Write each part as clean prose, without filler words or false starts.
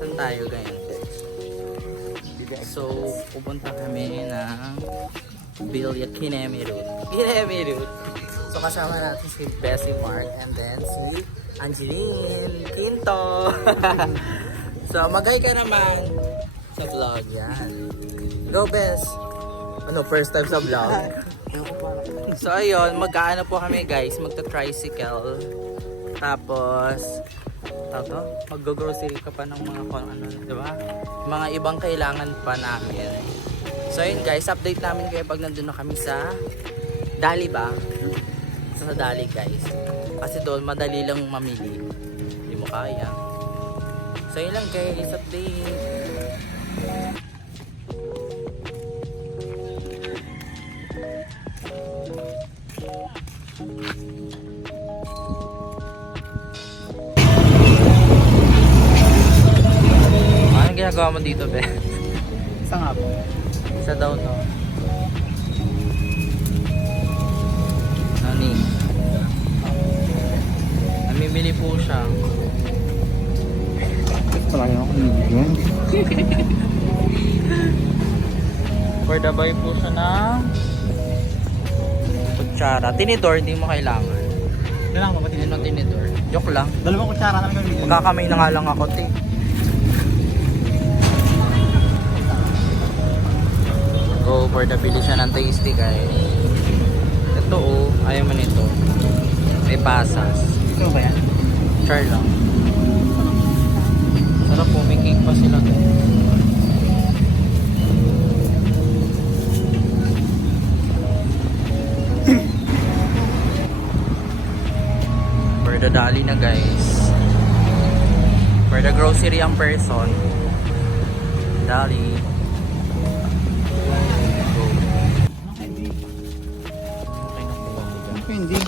Saan tayo ngayon? So, pupunta kami ng Villa Kineme Road. Kineme Road. So, kasama natin si Bessie Mark and then si Angeline Quinto. So, magay ka naman sa vlog yan. Go, Bes! Ano, first time sa vlog? So, ayun, mag-aano po kami guys, magta-tricycle. Tapos, mag-grocery ka pa ng mga ano, diba? Mga ibang kailangan pa namin. So, ayun guys, update namin kayo pag nandun na kami sa Dali ba? Sa Dali guys. Kasi doon, madali lang mamili. Hindi mo kaya. So, yun lang guys, update. Anong ginagawa mo dito, be? Isa nga po. Isa daw, no? Nani? Namimili po siya. Palagi ako nilibigyan. For the buy po siya ng kutsara. Tinidor, hindi mo kailangan. Kailangan mo ba Hindi ng tinidor. Joke lang. Dalawang kutsara namin kami bigyan. Magkakamay na nga lang ako, te. Go for the bili siya ng tasty, guys. Ito, oh. Ayaw mo nito. May pasas. Ito ba yan? Char lang. Sarap po, may cake pa sila to. For the Dali na guys. For the grocery ang person. Dali. Go. Ano candy? Okay na po ako dyan. Ano candy?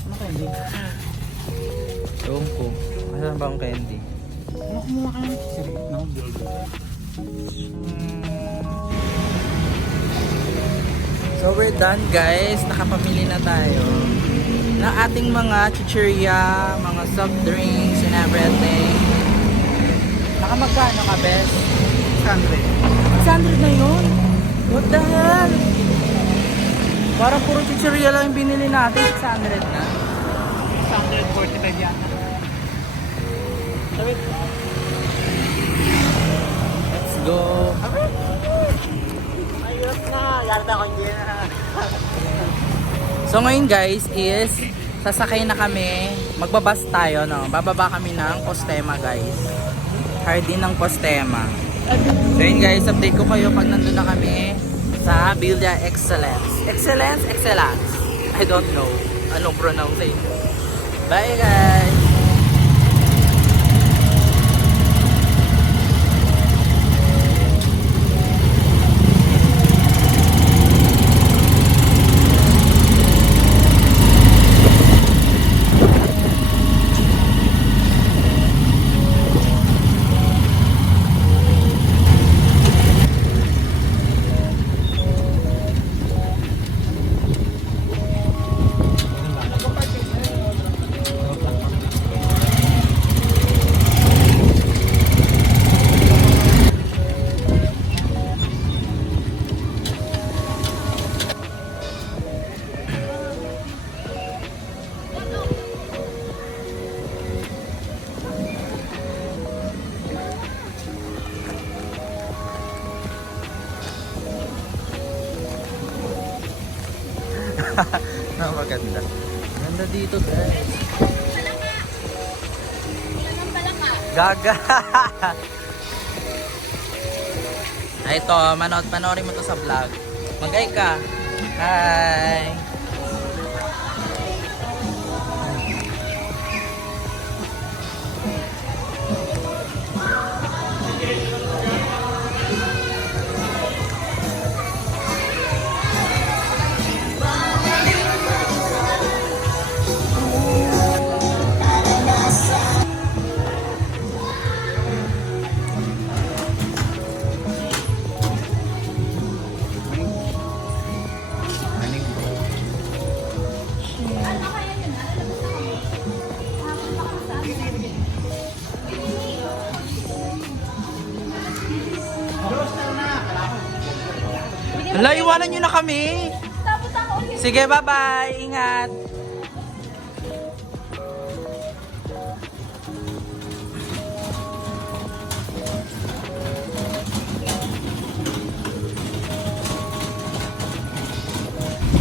Ano candy? Ewan ko. Asan ba ang candy? Ano kumuha ka ng siri? No, build. So we're done guys. Nakapamili na tayo ng ating mga chichirya, mga soft drinks and everything. Nakamagkano ka, Bes? 600 na yun? What the hell? Parang puro chichirya lang yung binili natin. 600 na. 645 yan. Let's go. Ayos na. Yarda ko hindi na. So ngayon guys is sasakay na kami. Magbabas tayo, no? Bababa kami ng Postema guys. Hardin ng Postema. So yun guys, update ko kayo pag nandun na kami sa Villa Excellence. Excellence? Excellence. I don't know anong pronunciation. Bye guys! Maganda. Ganda dito guys. Gaga. Ay ito, panoorin mo to sa vlog. Mag-hi ka. Hi. Hala, iwanan nyo na kami. Sige, bye-bye. Ingat.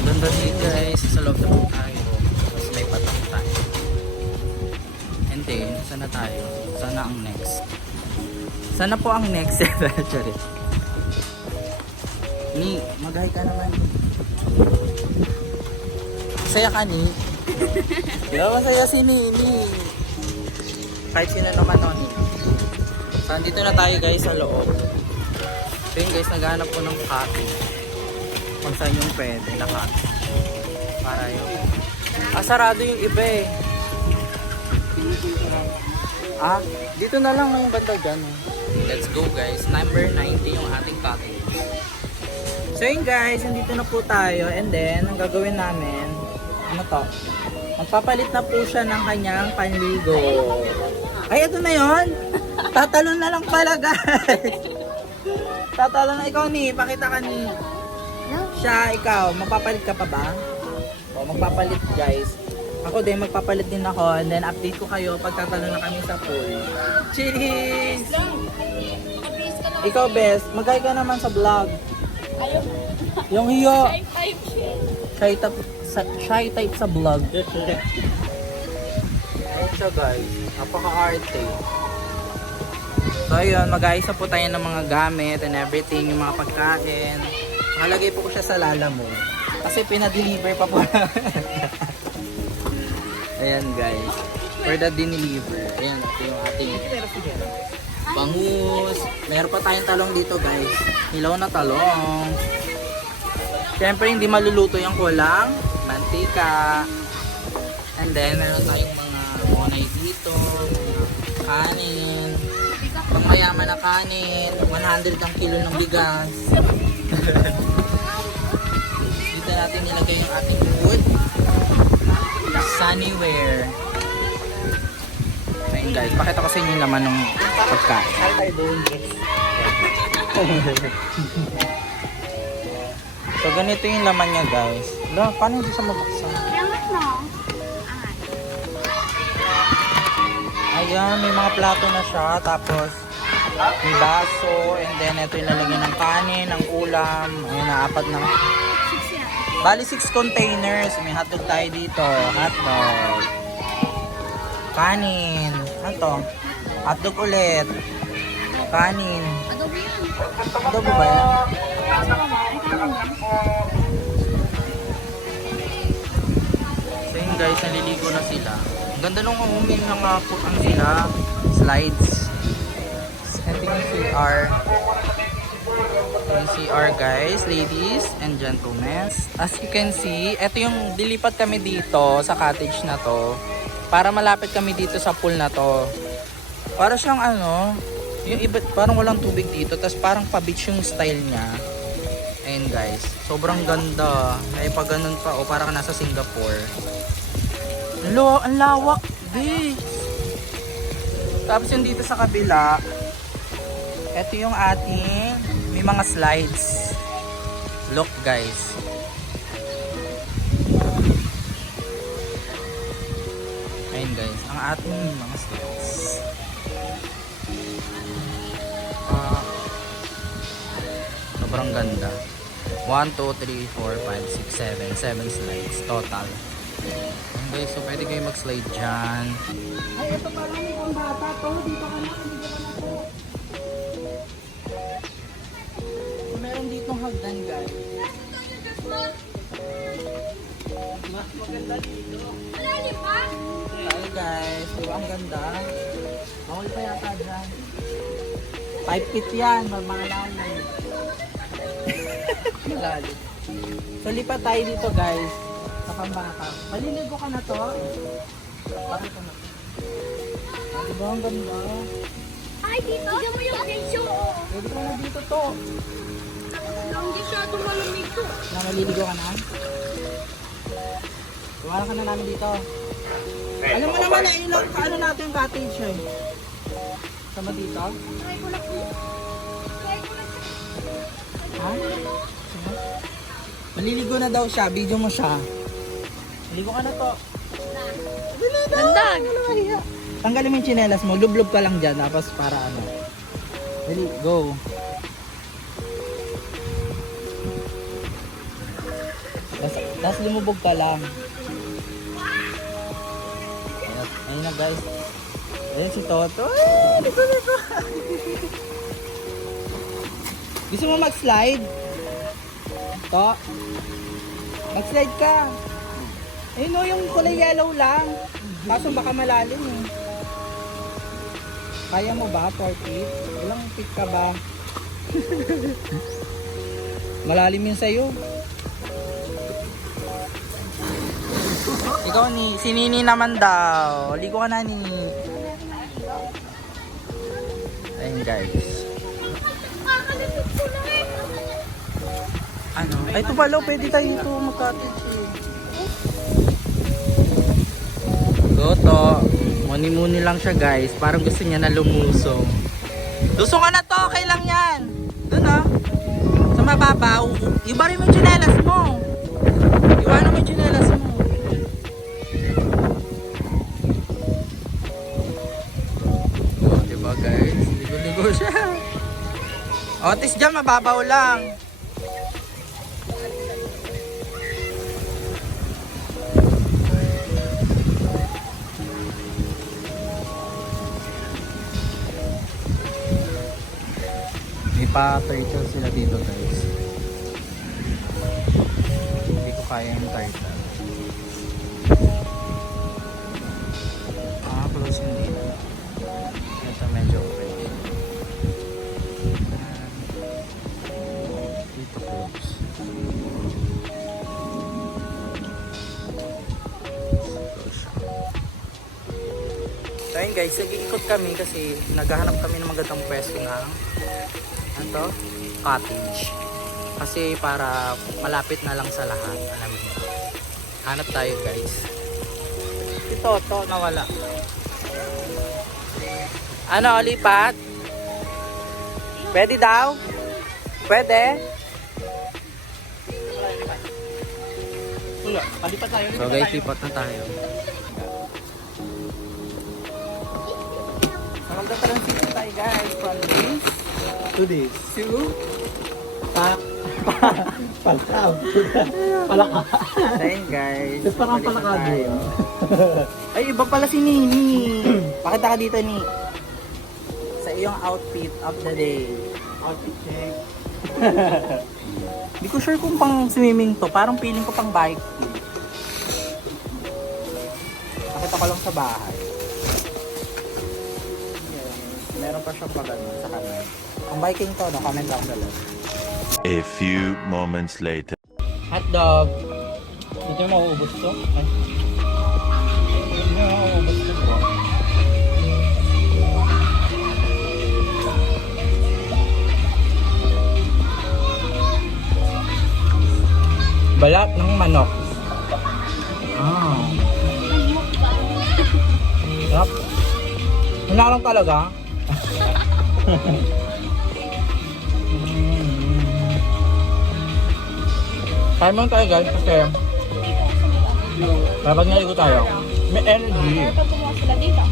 Doon din guys, sa loob na po tayo. Tapos may patak tayo. And then, saan na tayo? Sana ang next? Sana po ang next? Charit. Ni, mag-hi ka naman. Masaya ka, Ni? Di ba masaya si Nini? Kahit sino naman nun. So, andito na tayo guys sa loob. So yun guys, naghahanap po ng copy. Kung saan yung pwede na copy. Para yung... sarado yung iba eh. Dito na lang yung banda dyan. Let's go guys. Number 90 yung ating copy. So yun guys, nandito na po tayo. And then, ang gagawin namin, ano to? Magpapalit na po siya ng kanyang panligo. Ay, ito na yun. Tatalon na lang pala guys. Tatalon na ikaw ni. Pakita ka ni. Siya, ikaw. Magpapalit ka pa ba? O, magpapalit guys. Ako din, magpapalit din ako. And then, update ko kayo pag tatalon na kami sa pool. Cheers! Ikaw, Bes. Mag-hi ka naman sa vlog. Yung hiyo. Shy type sa vlog. Ayun siya guys. Napaka-arte. So ayun, mag-aisa po tayo ng mga gamit and everything, yung mga pagkain. Nakalagay po ko siya sa Lalamove. Kasi pinadeliver pa po. Ayan guys. For the deliver. Ayan, ito yung ating bangus. Meron pa tayong talong dito guys. Hilaw na talong. Siyempre hindi maluluto yung kulang mantika. And then meron tayong mga monay dito, mga kanin, pangmayaman na kanin, 100 ang kilo ng bigas. Dito natin nilagay yung ating food. Sunnywear. Ayun guys, pakita ko sa inyo yung laman ng pagkain. So ganito yung laman niya guys. Lo, paano hindi siya mabuksan? Ayan, may mga plato na siya. Tapos may baso. And then ito yung lalagyan ng kanin, ng ulam. Ayun, naapat na. Bali 6 containers. May hotdog tayo dito. Hotdog. Kanin. Ano to? Hotdog ulit. Kanin. Adobo ba yan? So yun guys, naliligo na sila. Ang ganda nung umin ng putang sila. Slides. Ito yung CR. Yung CR guys, ladies and gentlemen. As you can see, ito yung dilipat kami dito sa cottage na to. Para malapit kami dito sa pool na to. Para siyang ano, yung iba, parang walang tubig dito. Tapos parang pa-beach yung style niya. Ayun guys, sobrang ganda. May pa ganun pa, o parang nasa Singapore. Ang lawak, bitch. Tapos yung dito sa kabila, ito yung ating, may mga slides. Look guys. Ayun guys, ang ating mga slides. Sobrang ganda. 1, 2, 3, 4, 5, 6, 7 slides total. Okay, so pwede kayo mag-slide dyan. Ay, ito pala may pang bata to. Dito ka na, dito ka na to. So, meron ditong hagdan guys. Mas maganda dito. Hi guys, diba ang ganda? Bawal pa yata dyan. 5 feet yan, mamalaman. Malalim. So lipat tayo dito guys. Sa pambaka. Maliligo ka na to. Bakit ka na to? Diba ang ganda? Ay, dito. Bigyan mo yung video. Pwede ka na dito to. Hindi siya tumalamig to. Na maliligo ka na? Tuwala ka na namin dito. Alam mo naman na ilang ano natin yung cottage eh. Sama dito? Try ko lang po. Try ko lang. Ha? mo. Maliligo na daw siya. Video mo siya. Maligo ka na to. Landag! Tanggalin mo yung tsinelas mo. Lublog ka lang dyan. Tapos para ano. Dali, go. Tapos lumubog ka lang. Ayun na guys. Ayun si Toto. Ay, dito. Gusto mo mag-slide? To? Mag-slide ka. Ayun o, yung kulay yellow lang. Kaso baka malalim eh. Kaya mo ba, 4 feet? Ilang feet ka ba? Malalim yun sa'yo. Ikaw si Nini naman daw. Ligo ka na, Nini. Ayun guys. Ano? Ay, ito pala, pwede tayo ito mag-cottage eh. Goto. Muni-muni lang siya guys. Parang gusto niya na lumusong. Lusong ka na to, okay lang yan. Doon ah. Sa mababaw. Ibarin mo yung tsinelas mo. Iwanan mo yung tsinelas mo. Oh, diba guys? Ligo-ligo siya. Otis dyan, mababaw lang. May pa-turtle sila dito guys. Hindi ko kaya yung turtle. Close yung dito. Ito medyo open. Dito close. Close siya. So ayun guys, nag-iikot kami kasi naghahanap kami ng magandang pwesto ng ano, cottage. Kasi para malapit na lang sa lahat. Alam niyo. Hanap tayo guys. Ito, nawala. Ano, lipat? Pwede daw? Pwede? Wala, palipat tayo. So guys, lipat na tayo. So magta-transition tayo guys from this To this. to Palakaw. Palaka. ayun guys. Tapos parang balik na palakado. tayo. Ay, iba pala si Nini. Pakita ka dito ni. Sa iyong outfit of the day. Outfit check. Hindi ko sure kung pang swimming to. Parang feeling ko pang bike. Pakita ko lang sa bahay. Yes. Meron pa siyang pagano sa kanan. Ang biking to, no? Comment down below. A few moments later. Hotdog. Dito yung mauubos to? Ay. Dito yung mauubos to bro. Balat ng manok. Ah. Yup. Wala lang talaga. Kaya mo tayo guys kasi kapag naligo tayo, may energy. Pag kumuha sila dito.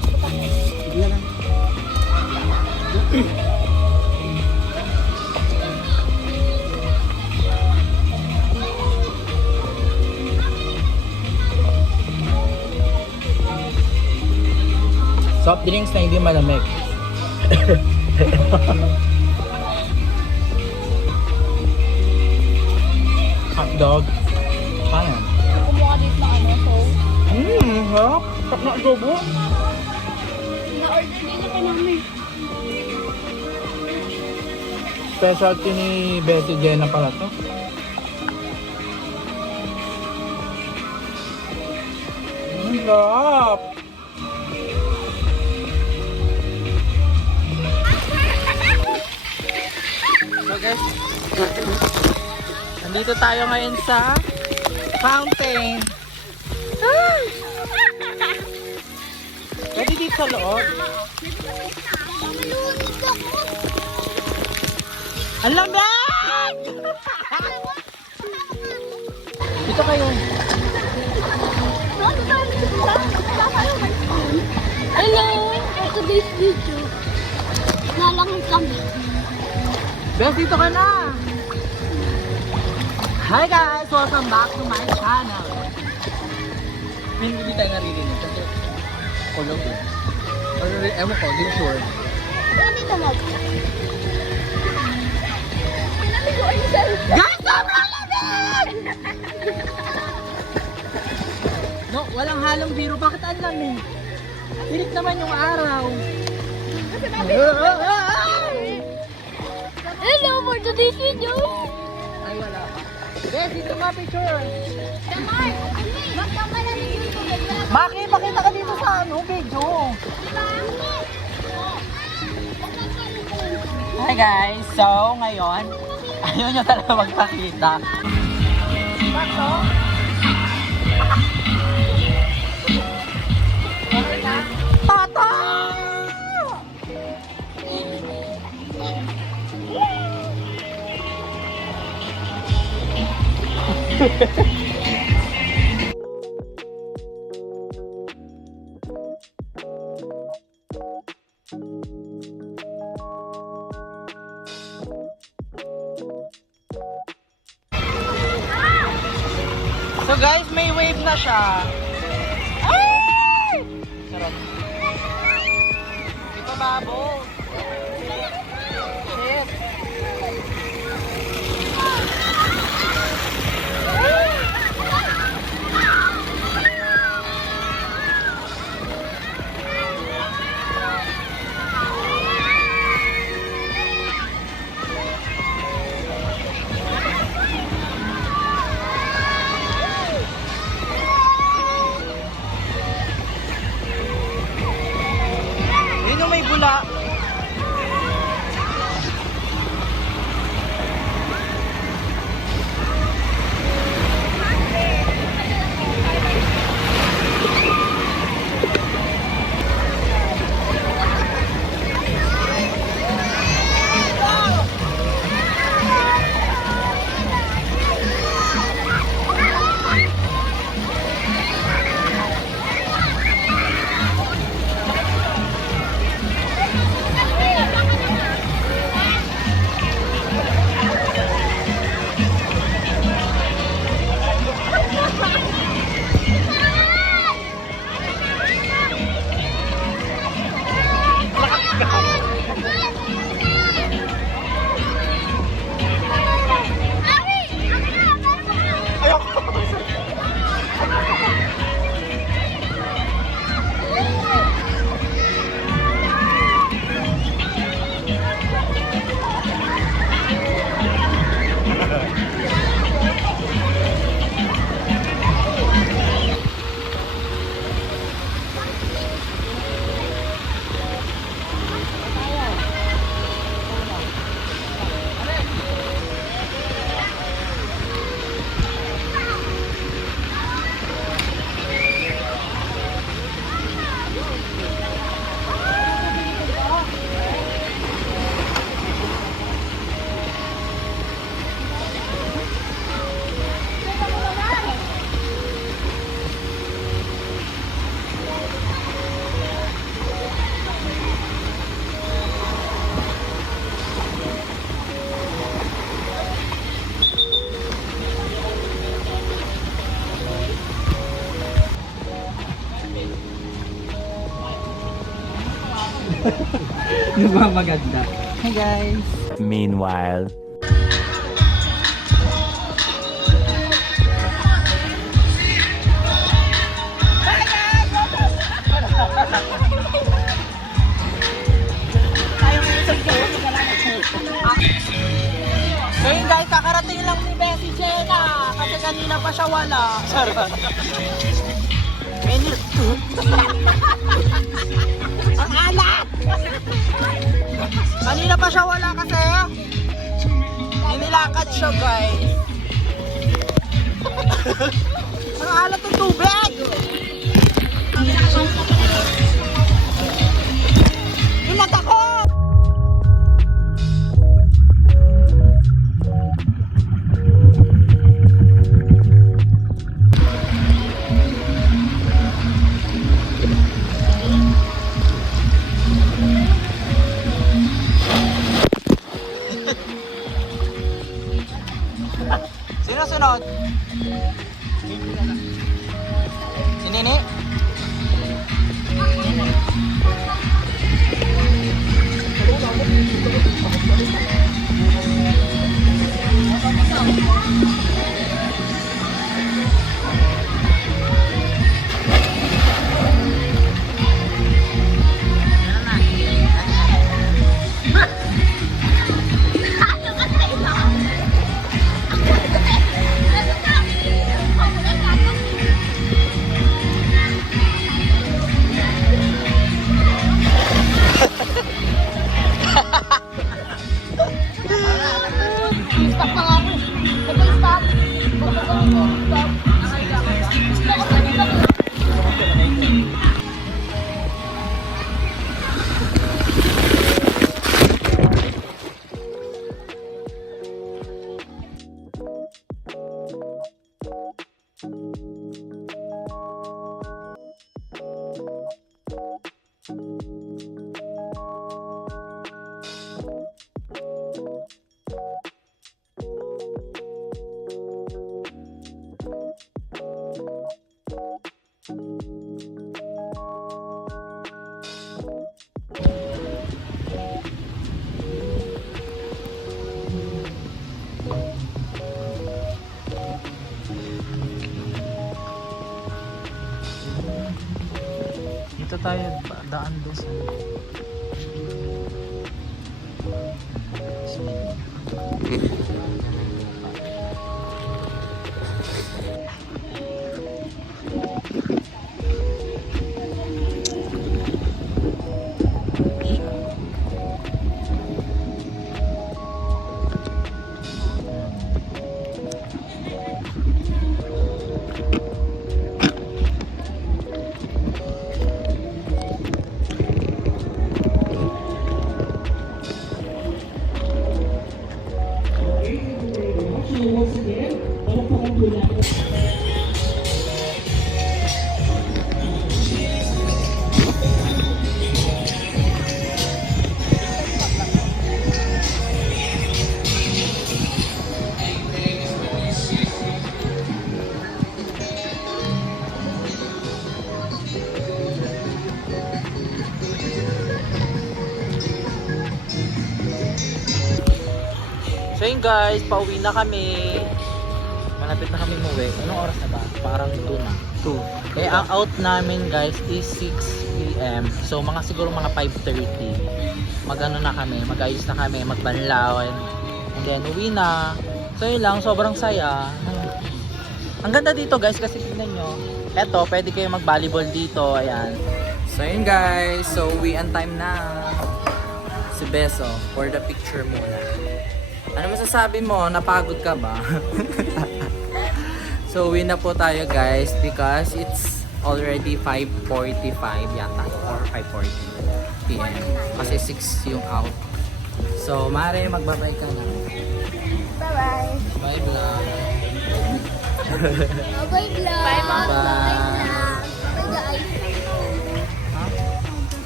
Soft drinks na hindi malamig. Hotdog. Kanan. Kumuha dito ng ano, so. Harap. Sarap na adobo. Na-order dito kay mami. Specialty ni Bessie Jenna pala to. Ang sarap. So guys, nandito tayo ngayon sa fountain. Pwede dito sa loob. Ang lamig! Dito kayo. Hello! For today's video, nalangoy kami. Bes, dito ka na! Hi guys! Welcome back to my channel! Hindi tayo naririnig kasi kulog eh. Or ewan ko, di sure. Hindi talaga. Guys, sobrang lamig! No, walang halong biro. Bakit ang lamig? Pilit naman yung araw. Hello! For today's video, Ay, wala pa. Bes, dito nga picture. Damar! Magpapalalim yung tubig. Maki, pakita ka dito sa video. Hi guys! So, ngayon, ayaw nyo talaga magpakita. Tata! So guys, may wave na siya. Ay! Sarap. Di pa bubble. Shit. Yun yung may bula. Nagmamaganda. Hi guys! Meanwhile. So yun guys, kakarating lang ni Bessie Jenna kasi kanina pa siya wala. Sarap. Ang alat! Kanina pa siya wala kasi nilakad siya guys. Ang alat ng tubig! Yung mata ko! vlog. Si Nini. Stop na nga ako. Nag-stop. Stop. Gusto ko sa dito. Dito tayo daan doon sa So yun guys, pauwi na kami. Malapit na kami umuwi. Anong oras na ba? Parang 2 na. 2. Eh, ang out namin guys is 6 p.m. So mga siguro mga 5:30. Mag-ano na kami, mag-ayos na kami, magbanlaw. And then uwi na. So yun lang, sobrang saya. Ang ganda dito guys kasi tignan nyo. Eto, pwede kayo mag-volleyball dito. Ayan. So yun guys, so uwian time na. Si Beso, for the picture muna. Ano masasabi mo? Napagod ka ba? So uwi na po tayo guys because it's already 5:45 yata or 5:40 p.m. Kasi 6 yung out. So Mare, magbabay ka na. Bye-bye. Bye vlog. Bye vlog. Bye vlog. Bye guys.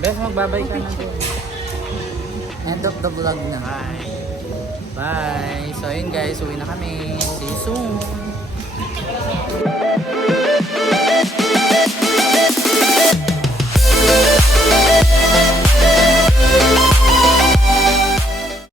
Bes, magbabay ka na doon. End of the vlog na. Bye. So yun guys, uwi na kami. See you soon.